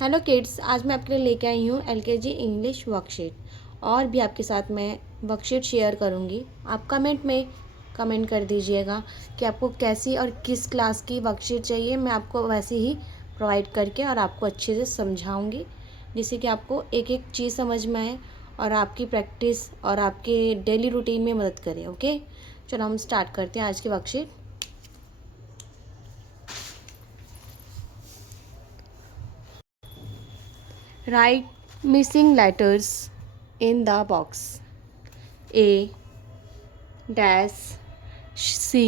Hello kids, आज मैं आपके लिए लेके आई हूँ एलकेजी इंग्लिश वर्कशीट। और भी आपके साथ मैं वर्कशीट शेयर करूँगी। आप कमेंट में कमेंट कर दीजिएगा कि आपको कैसी और किस क्लास की वर्कशीट चाहिए। मैं आपको वैसे ही प्रोवाइड करके और आपको अच्छे से समझाऊँगी, जिससे कि आपको एक एक चीज़ समझ में आए और आपकी प्रैक्टिस और आपके डेली रूटीन में मदद करे। ओके, चलो हम स्टार्ट करते हैं आज की worksheet. Write missing letters in the box. A dash C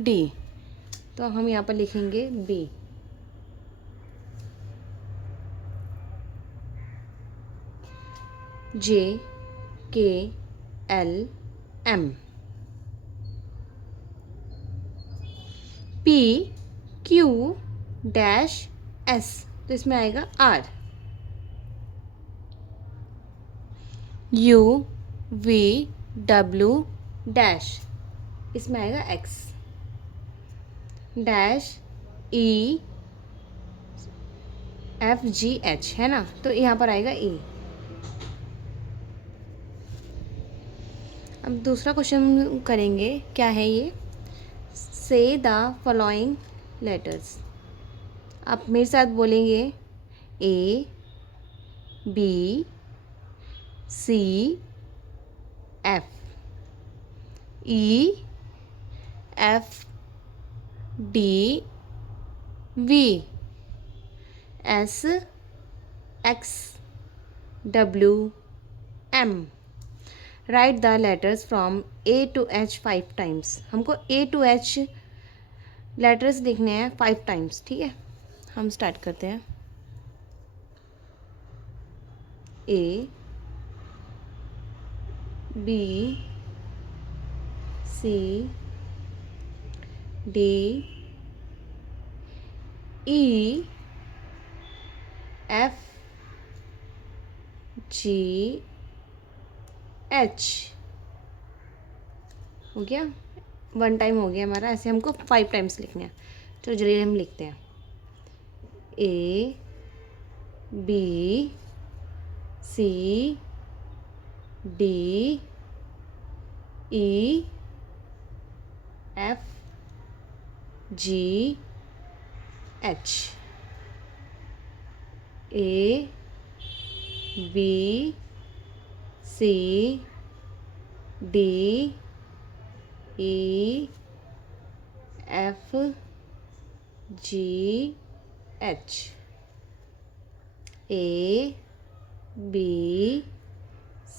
D। तो हम यहाँ पर लिखेंगे B। J K L M। P Q dash S। तो इसमें आएगा R। U V W dash, इसमें आएगा X। Dash E F G H, है ना, तो यहाँ पर आएगा E। अब दूसरा क्वेश्चन करेंगे। क्या है ये? से द फॉलोइंग लेटर्स। आप मेरे साथ बोलेंगे A B C F E F D V S X W M। Right the letters from A to H 5 times. हमको A to H लेटर्स लिखने हैं 5 टाइम्स, ठीक है। हम स्टार्ट करते हैं। A B C D E F G H। हो गया, 1 टाइम हो गया हमारा। ऐसे हमको 5 टाइम्स लिखने हैं। चलो जल्दी हम लिखते हैं। A B C D E F G H। A B C D E F G H। A B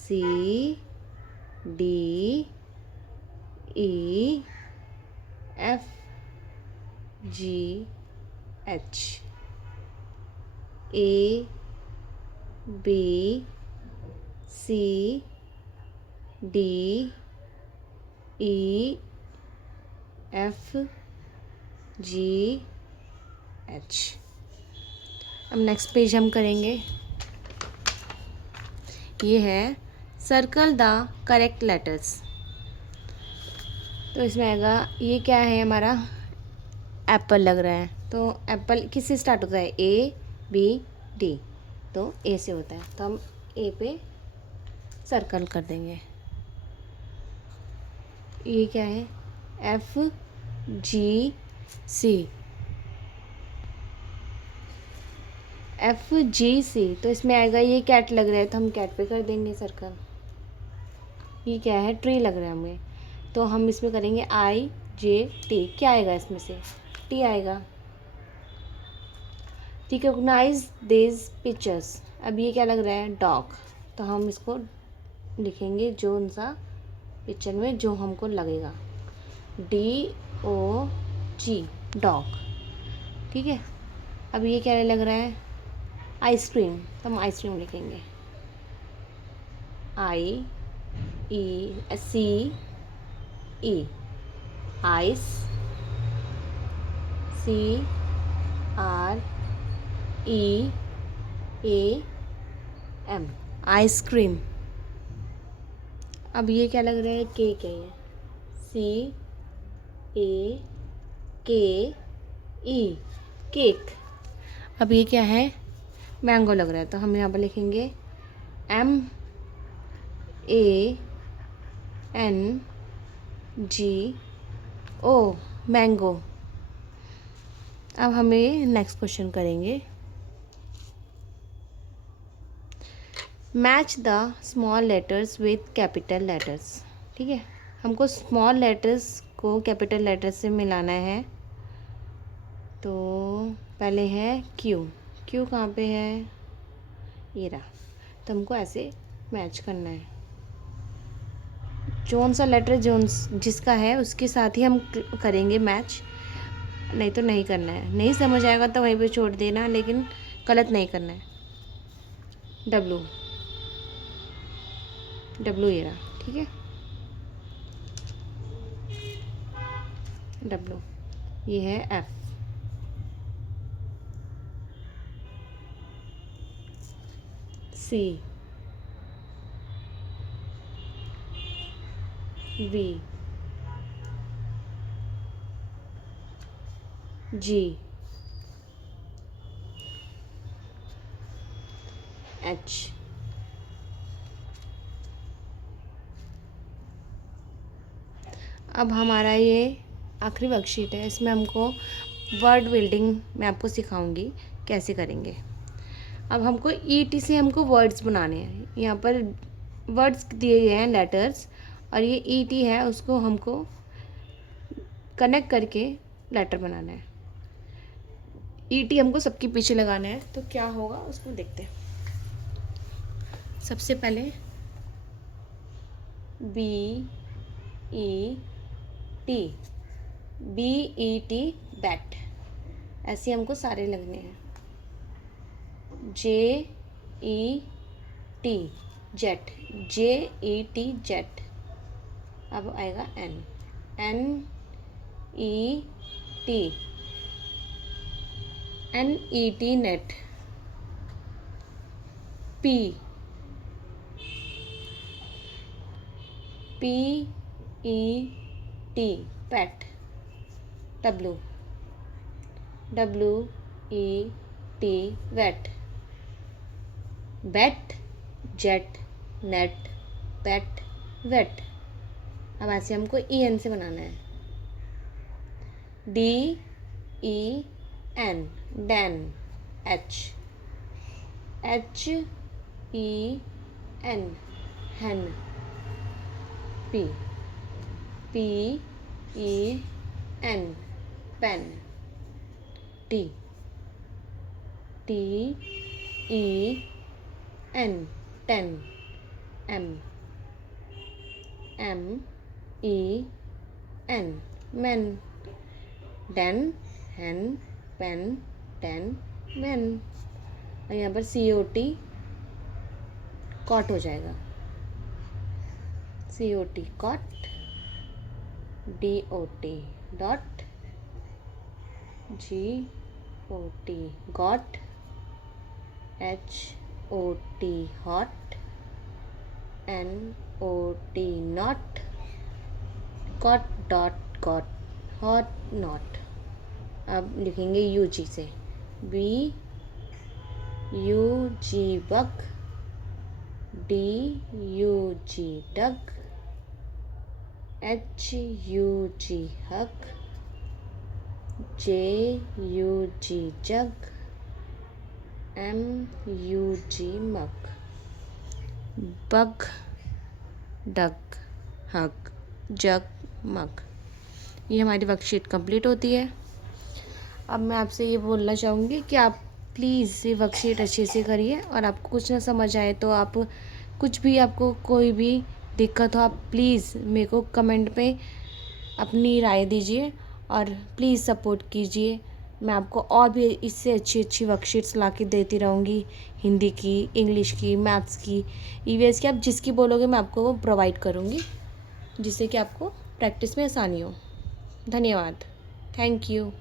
C D E F G H। A B C D E F G H। अब next page हम करेंगे। ये है circle the correct letters. तो इसमें आएगा, ये क्या है हमारा? एप्पल लग रहा है। तो एप्पल किससे स्टार्ट होता है? A B D। तो A से होता है, तो हम A पे सर्कल कर देंगे। ये क्या है? F G C। F G C, तो इसमें आएगा, ये कैट लग रहा है तो हम कैट पे कर देंगे सर्कल। ये क्या है? ट्री लग रहा है हमें, तो हम इसमें करेंगे I J T। क्या आएगा इसमें से? T आएगा। Recognise this pictures. अब ये क्या लग रहा है? डॉग। तो हम इसको लिखेंगे जो उनसा पिक्चर में जो हमको लगेगा, DOG डॉग, ठीक है। अब ये क्या लग रहा है? आइसक्रीम, तो हम आइसक्रीम लिखेंगे IECE। Ice CREAM ice cream. अब ये क्या लग रहा है? केक है ये, CAKE केक। अब ये क्या है? मैंगो लग रहा है, तो हम यहाँ पर लिखेंगे MANGO, मैंगो। अब हमें नेक्स्ट क्वेश्चन करेंगे, match the small letters with capital letters. ठीक है, हमको स्मॉल लेटर्स को कैपिटल लेटर्स से मिलाना है। तो पहले है क्यू, क्यू कहाँ पे है, ये रहा। तो हमको ऐसे मैच करना है, कौन सा लेटर जिसका है उसके साथ ही हम करेंगे मैच, नहीं तो नहीं करना है। नहीं समझ आएगा तो वहीं पे छोड़ देना, लेकिन गलत नहीं करना है। डब्लू, डब्लू ये रहा। ठीक है, डब्लू, ये है F, C, V, G, H, अब हमारा ये आखिरी वर्कशीट है, इसमें हमको वर्ड बिल्डिंग मैं आपको सिखाऊंगी कैसे करेंगे। अब हमको ईटी से हमको वर्ड्स बनाने हैं। यहाँ पर वर्ड्स दिए गए हैं लेटर्स, और ये ईटी है, उसको हमको कनेक्ट करके लेटर बनाना है। ईटी हमको सबके पीछे लगाना है, तो क्या होगा उसको देखते हैं। सबसे पहले BET, BET बैट, ऐसे हमको सारे लगने हैं। JET jet, JET jet. अब आएगा NET net. PET pet. WET wet, bat, jet, net, pet, wet. अब ऐसे हमको EN से बनाना है। DEN den, HEN hen, PEN pen, TEN ten, MEN men, den, hen, pen, ten, men. और यहाँ पर COT कॉट हो जाएगा, COT cot, DOT dot, GOT got, HOT hot, NOT not, cot dot cot, hot not. अब लिखेंगे UG से, BUG bug, DUG डग, HUG हक, JUG जग, MUG मग। Bug, डग, हक, जग, मग। ये हमारी वर्कशीट कंप्लीट होती है। अब मैं आपसे ये बोलना चाहूँगी कि आप प्लीज़ ये वर्कशीट अच्छे से करिए, और आपको कुछ ना समझ आए तो आप कुछ भी, आपको कोई भी दिक्कत हो, आप प्लीज़ मेरे को कमेंट पे अपनी राय दीजिए, और प्लीज़ सपोर्ट कीजिए। मैं आपको और भी इससे अच्छी अच्छी वर्कशीट्स ला के देती रहूँगी, हिंदी की, इंग्लिश की, मैथ्स की, EVS की। आप जिसकी बोलोगे मैं आपको वो प्रोवाइड करूँगी, जिससे कि आपको प्रैक्टिस में आसानी हो। धन्यवाद, थैंक यू।